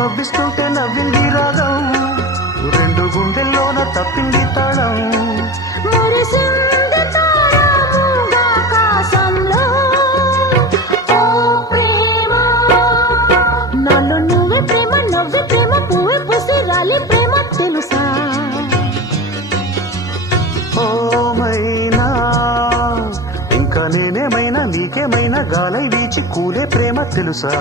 కవ్విస్తుంటే నవ్వింది రాగం, రెండు గుండెల్లోన తప్పింది తాళం. మురిసింది తారాకాశంలో ఓ ప్రేమ, నాలో నువ్వే ప్రేమ, నవ్వే ప్రేమ, పువ్వే పూసి రాలి ప్రేమ తెలుసా? ఓ మైనా ఇంకా నేనేమైనా నీకేమైనా గాలై వీచి కూలే ప్రేమ తెలుసా?